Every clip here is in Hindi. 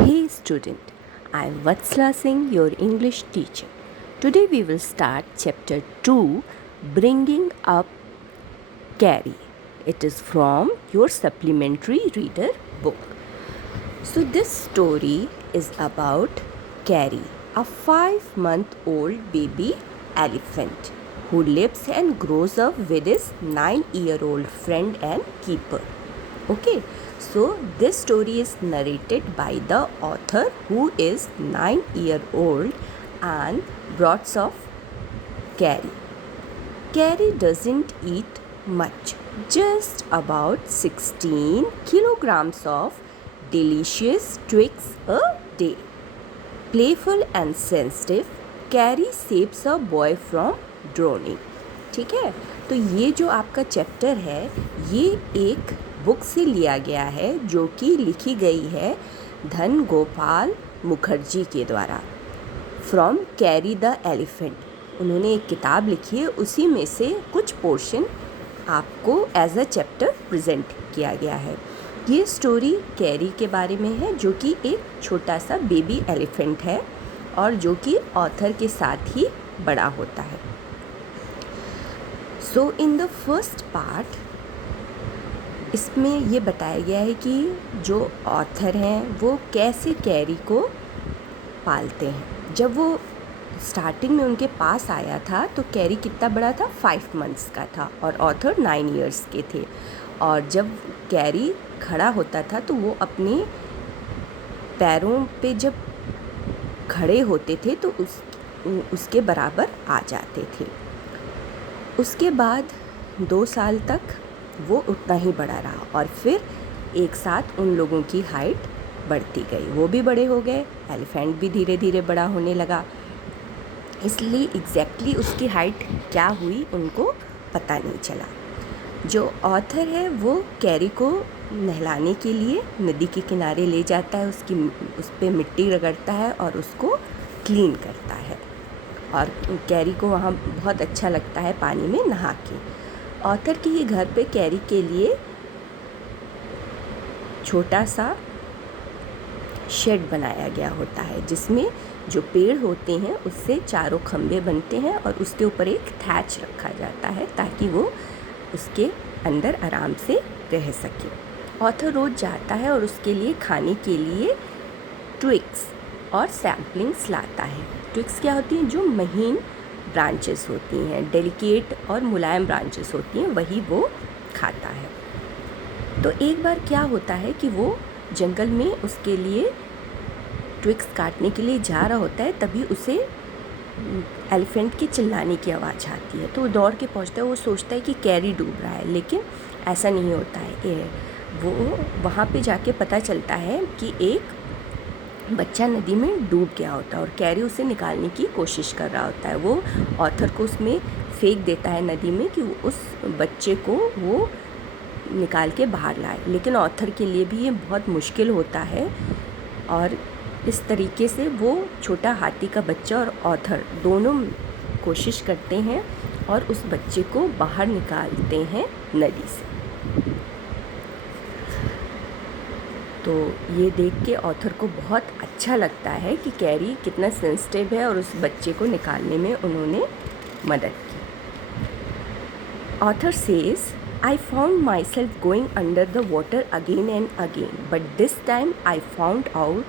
Hey student, I am Vatsala Singh, your English teacher. Today we will start chapter 2, Bringing Up Carrie. It is from your supplementary reader book. So this story is about Carrie, a 5-month-old baby elephant who lives and grows up with his 9-year-old friend and keeper. Okay, so this story is narrated by the author who is 9-year-old and brought of Carrie. Carrie doesn't eat much, just about 16 kilograms of delicious Twix a day. Playful and sensitive, Carrie saves a boy from drowning. ठीक है, तो ये जो आपका चैप्टर है ये एक बुक से लिया गया है जो कि लिखी गई है धन गोपाल मुखर्जी के द्वारा, फ्रॉम कैरी द एलिफेंट। उन्होंने एक किताब लिखी है, उसी में से कुछ पोर्शन आपको एज अ चैप्टर प्रेजेंट किया गया है। ये स्टोरी कैरी के बारे में है जो कि एक छोटा सा बेबी एलिफेंट है और जो कि ऑथर के साथ ही बड़ा होता है। सो इन द फर्स्ट पार्ट इसमें ये बताया गया है कि जो ऑथर हैं वो कैसे कैरी को पालते हैं। जब वो स्टार्टिंग में उनके पास आया था तो कैरी कितना बड़ा था, 5 मंथ्स का था और ऑथर 9 इयर्स के थे। और जब कैरी खड़ा होता था तो वो अपने पैरों पे जब खड़े होते थे तो उसके बराबर आ जाते थे। उसके बाद 2 साल तक वो उतना ही बड़ा रहा और फिर एक साथ उन लोगों की हाइट बढ़ती गई, वो भी बड़े हो गए, एलिफेंट भी धीरे धीरे बड़ा होने लगा। इसलिए एग्जैक्टली उसकी हाइट क्या हुई उनको पता नहीं चला। जो ऑथर है वो कैरी को नहलाने के लिए नदी के किनारे ले जाता है, उस पर मिट्टी रगड़ता है और उसको क्लीन करता है और कैरी को वहाँ बहुत अच्छा लगता है पानी में नहा के। ऑथर के ही घर पे कैरी के लिए छोटा सा शेड बनाया गया होता है जिसमें जो पेड़ होते हैं उससे चारों खंभे बनते हैं और उसके ऊपर एक थैच रखा जाता है ताकि वो उसके अंदर आराम से रह सके। ऑथर रोज़ जाता है और उसके लिए खाने के लिए ट्विक्स और सैम्पलिंग्स लाता है। ट्विक्स क्या होती हैं, जो महीन ब्रांचेस होती हैं, डेलिकेट और मुलायम ब्रांचेस होती हैं, वही वो खाता है। तो एक बार क्या होता है कि वो जंगल में उसके लिए ट्विक्स काटने के लिए जा रहा होता है, तभी उसे एलिफेंट के चिल्लाने की आवाज़ आती है। तो वो दौड़ के पहुंचता है, वो सोचता है कि कैरी डूब रहा है, लेकिन ऐसा नहीं होता है। वो वहाँ पे जाके पता चलता है कि एक बच्चा नदी में डूब गया होता है और कैरी उसे निकालने की कोशिश कर रहा होता है। वो ऑथर को उसमें फेंक देता है नदी में कि उस बच्चे को वो निकाल के बाहर लाए, लेकिन ऑथर के लिए भी ये बहुत मुश्किल होता है और इस तरीके से वो छोटा हाथी का बच्चा और ऑथर दोनों कोशिश करते हैं और उस बच्चे को बाहर निकालते हैं नदी से। तो ये देख के ऑथर को बहुत अच्छा लगता है कि कैरी कितना सेंसिटिव है और उस बच्चे को निकालने में उन्होंने मदद की। Author says, I found myself going under the water again and again, but this time I found out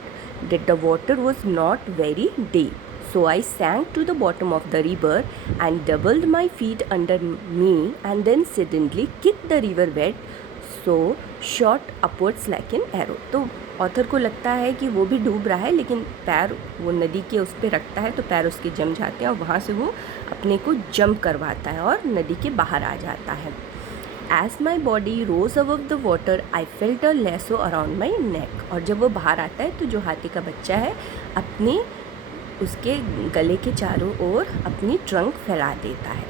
that the water was not very deep. So I sank to the bottom of the river and doubled my feet under me and then suddenly kicked the river bed, so shot upwards like an arrow. तो ऑथर को लगता है कि वो भी डूब रहा है, लेकिन पैर वो नदी के उस पर रखता है तो पैर उसके जम जाते हैं और वहाँ से वो अपने को जंप करवाता है और नदी के बाहर आ जाता है। As my body rose above the water, I felt a lasso around my neck. और जब वो बाहर आता है तो जो हाथी का बच्चा है अपने उसके गले के चारों ओर अपनी ट्रंक फैला देता है।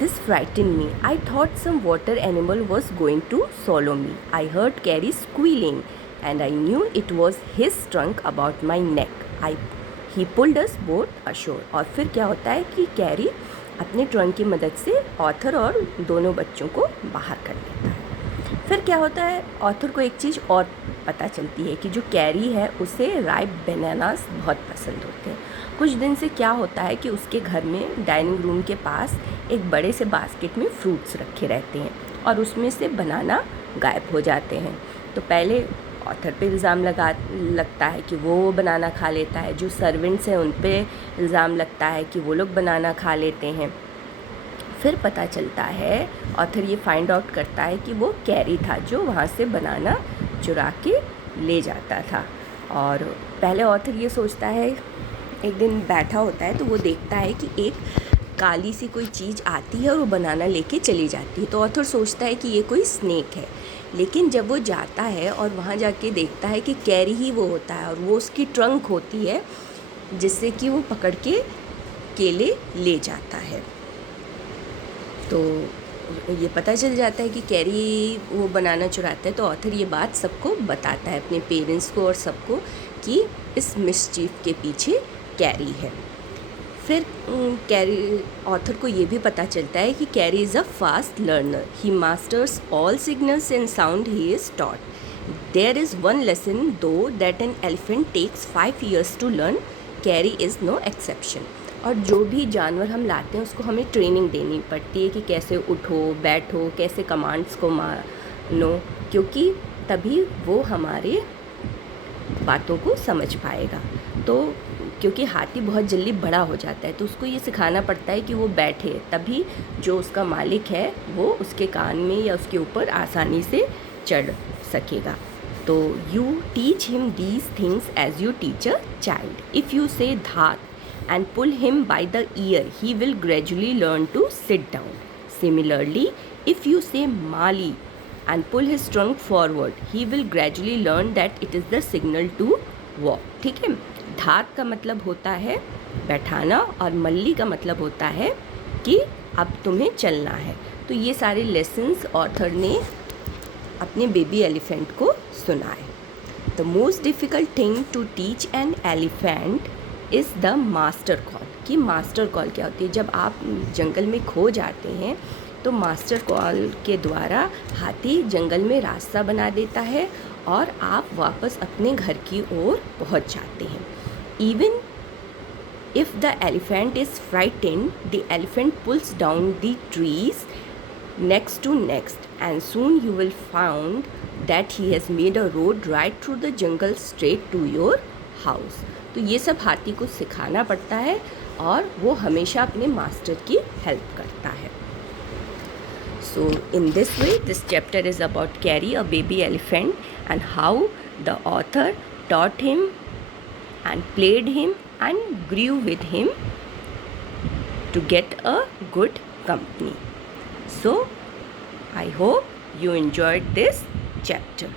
This frightened me. I thought some water animal was going to swallow me. I heard Carrie squealing and I knew it was his trunk about my neck. He pulled us both ashore. और फिर क्या होता है कि कैरी अपने ट्रंक की मदद से ऑथर और दोनों बच्चों को बाहर कर लेता है। फिर क्या होता है, ऑथर को एक चीज़ और पता चलती है कि जो कैरी है उसे राइप बनानास बहुत पसंद होते हैं। कुछ दिन से क्या होता है कि उसके घर में डाइनिंग रूम के पास एक बड़े से बास्केट में फ्रूट्स रखे रहते हैं और उसमें से बनाना गायब हो जाते हैं। तो पहले ऑथर पे इल्ज़ाम लगता है कि वो बनाना खा लेता है, जो सर्वेंट्स हैं उन पे इल्ज़ाम लगता है कि वो लोग बनाना खा लेते हैं। फिर पता चलता है, ऑथर ये फाइंड आउट करता है कि वो कैरी था जो वहाँ से बनाना चुरा के ले जाता था। और पहले ऑथर ये सोचता है, एक दिन बैठा होता है तो वो देखता है कि एक काली सी कोई चीज़ आती है और वो बनाना लेके चली जाती है। तो ऑथर सोचता है कि ये कोई स्नेक है, लेकिन जब वो जाता है और वहाँ जाके देखता है कि कैरी ही वो होता है और वो उसकी ट्रंक होती है जिससे कि वो पकड़ के केले ले जाता है। तो ये पता चल जाता है कि कैरी वो बनाना चुराता है। तो ऑथर ये बात सबको बताता है, अपने पेरेंट्स को और सबको, कि इस मिसचीफ के पीछे कैरी है। फिर कैरी ऑथर को ये भी पता चलता है कि Carrie is a fast learner, he masters all signals and sound he is taught. There is one lesson though that an elephant takes 5 years to learn, Carrie is no exception. और जो भी जानवर हम लाते हैं उसको हमें ट्रेनिंग देनी पड़ती है कि कैसे उठो बैठो, कैसे कमांड्स को मानो, क्योंकि तभी वो हमारे बातों को समझ पाएगा। तो क्योंकि हाथी बहुत जल्दी बड़ा हो जाता है तो उसको ये सिखाना पड़ता है कि वो बैठे, तभी जो उसका मालिक है वो उसके कान में या उसके ऊपर आसानी से चढ़ सकेगा। तो you teach him these things as you teach a child. If you say that and pull him by the ear, he will gradually learn to sit down. Similarly, if you say Mali and pull his trunk forward, he will gradually learn that it is the signal to walk. ठीक है, धात का मतलब होता है बैठाना और मल्ली का मतलब होता है कि अब तुम्हें चलना है। तो ये सारे लेसन्स ऑथर ने अपने बेबी एलिफेंट को सुनाए। The most difficult thing to teach an elephant is the master call. कि मास्टर कॉल क्या होती है? जब आप जंगल में खो जाते हैं तो मास्टर कॉल के द्वारा हाथी जंगल में रास्ता बना देता है और आप वापस अपने घर की ओर पहुंच जाते हैं। Even if the elephant is frightened, the elephant pulls down the trees next to next, and soon you will find that he has made a road right through the jungle straight to your house. तो ये सब हाथी को सिखाना पड़ता है और वो हमेशा अपने मास्टर की हेल्प करता है। So in this way, this chapter is about Carry, a baby elephant, and how the author taught him and played him and grew with him to get a good company. So I hope you enjoyed this chapter.